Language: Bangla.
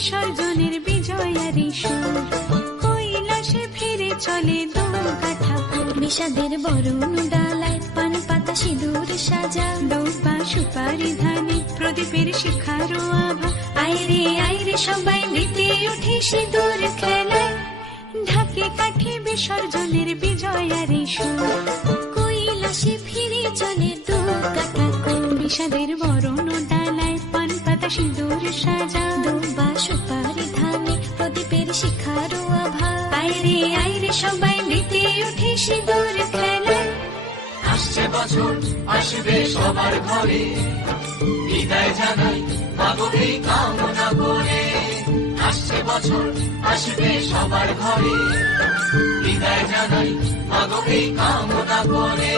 বিসর্জনের বিজয়ারি সুর, কৈলাসে ফিরে চলে দুর্গা ঠাকুর। বিষাদের বরণ ডালায় পান পাতা সিঁদুর সাজা, দৌপা সুপারি ধানে প্রদীপের শিখারো আভা। আইরে সবাই মেতে উঠে সিঁদুর খেলায়, ঢাকে কাঠে বিসর্জনের বিজয়ারি সুর, কৈলাসে ফিরে চলে দুর্গা ঠাকুর। বিষাদের বরণ ডালায় পান পাতা সিঁদুর সাজা, দুর্বা সুপারি ধানে প্রদীপের শিখারো আভা। আইরে সবাই মেতে উঠে সিঁদুর খেলায়। আসছে বছর আসবে সবার ঘরে, বিদায় জানাই মাগো এই কামনা করে। আসছে বছর আসবে সবার ঘরে, বিদায় জানাই মাগো এই কামনা করে।